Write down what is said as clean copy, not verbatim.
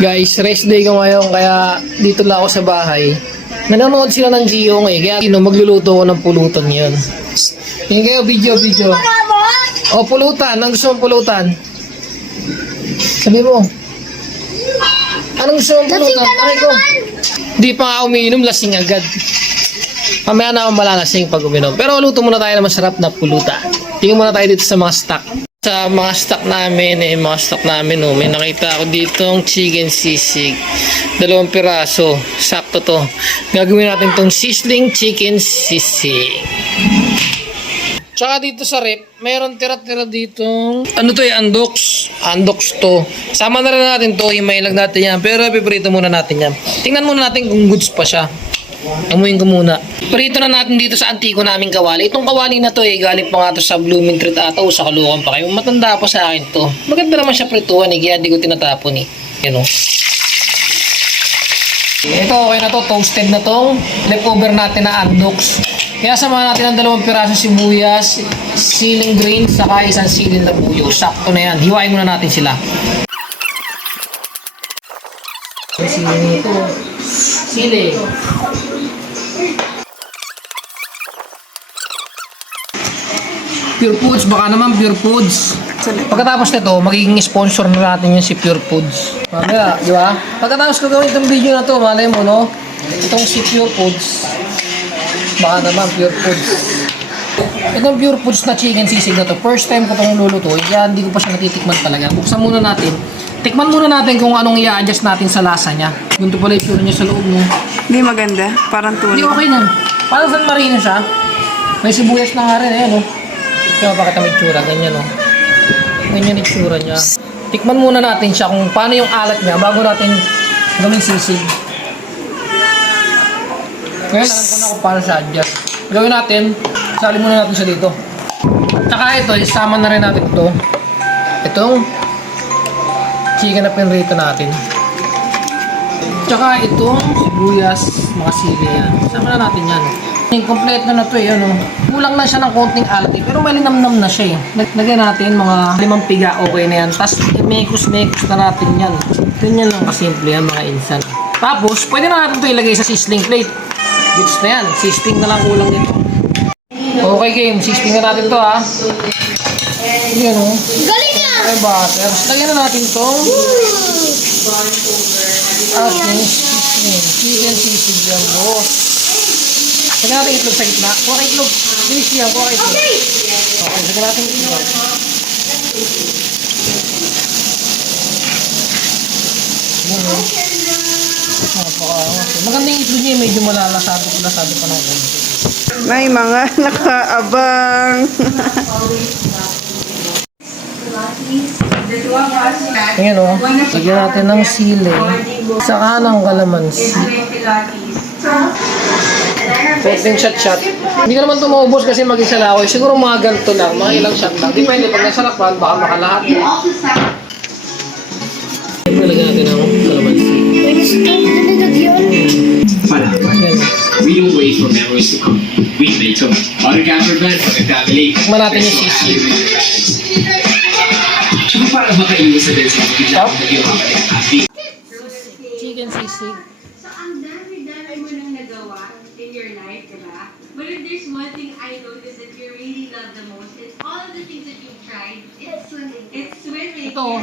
Guys, rest day ko ngayon kaya dito lang ako sa bahay. Nanonood sila ng Gio kaya magluluto ko ng pulutan yun. Tingin kayo, video. O, pulutan. Anong gusto mong pulutan? Sabi mo. Anong gusto mong pulutan? Aray ko. Di pa nga umiinom, lasing agad. Mamaya na akong malalasing pag uminom. Pero luto muna tayo ng masarap na pulutan. Tingin muna tayo dito sa mga stock. Sa mga stock namin, may nakita ako ditong chicken sisig. 2 piraso. Sakto to. Gagawin natin tong sizzling chicken sisig. Tsaka dito sa rep, mayroon tira-tira ditong, andox. Andox to. Sama na rin natin to, himay-lag natin yan. Pero piprito muna natin yan. Tingnan muna natin kung goods pa siya. Amuin ko muna. Prito na natin dito sa antiko naming kawali. Itong kawali na to galing pa nga to sa Blooming Treat ata o sa Caloocan pa kayo. Matanda pa sa akin to. Maganda naman siya prituhan kaya di ko tinatapon Yan o. Ito okay na to. Toasted na tong leftover natin na andox. Kaya samahan natin ng 2 piraso sibuyas, siling green, saka isang siling labuyo. Sakto na yan. Hiwain muna natin sila. Siling ito. Sili. Pure Foods, baka naman Pure Foods. Pagkatapos nito, magiging sponsor na natin yung si Pure Foods. Mamaya, di ba? Pagkatapos ko gawin itong video na to, malay mo, no? Itong si Pure Foods. Baka naman Pure Foods. Itong Pure Foods na chicken sisig na to, first time ko itong lulutuin, kaya hindi ko pa siya natitikman talaga. Buksan muna natin. Tikman muna natin kung anong i-adjust natin sa lasa niya. Ganito pala yung niya sa loob, no? Hindi maganda. Parang tuna. Hindi okay na. Parang San Marino siya. May sibuyas na nga rin, no? Kaya mapakita may itsura, ganyan, no? Ganyan yung itsura niya. Tikman muna natin siya kung paano yung alat niya bago natin gawin sisig. Ngayon, alam ko na kung paano siya adjust. Gawin natin, sali muna natin siya dito. Tsaka ito, isama na rin natin ito. Itong chicken na pinrito natin. Tsaka itong sibuyas, mga sili yan. Sama na natin yan. Complete na to ano. Kulang na siya ng konting alat pero may linamnam na siya Lagyan natin mga 5 piga, okay na yan. Tapos mekos na natin yan. Ganyan lang kasimple yan mga insan. Tapos, pwede na natin ito ilagay sa sizzling plate. Goods na yan. Sizzling na lang kulang dito. Okay game, sizzling na natin to Yan o. Galing na! Okay butter. Lagyan na natin itong ating sizzling. Chicken sisig yan boss. Lagyan natin itlog sa gitna. Kuha ka itlog. Finish yan. Kuha ka itlog. Okay, lagyan natin itlog. Maganda yung itlog niya. Medyo malalasado pa ng konti. May mga nakaabang. Ayan o. Lagyan natin ng sili. Saka ng kalamansi. Pwedeng shot. Hindi ka naman ito maubos kasi mag-isa lang ako. Siguro mga ganito lang. Mga ilang shot lang. Depende. Pag nasarapan, baka makalahat. Lagyan natin ng kalamansi. We don't wait for memories to come. We make them. Our cameraman for the family. Tikman natin yung sisig. Tsaka para makaiwas na din sa pagkita ng happy. Chicken sisig. So, ang dami mo nang nagawa in your life, diba? But if there's one thing I noticed that you really love the most, it's all of the things that you've tried. It's swimming. It's swimming. Ito.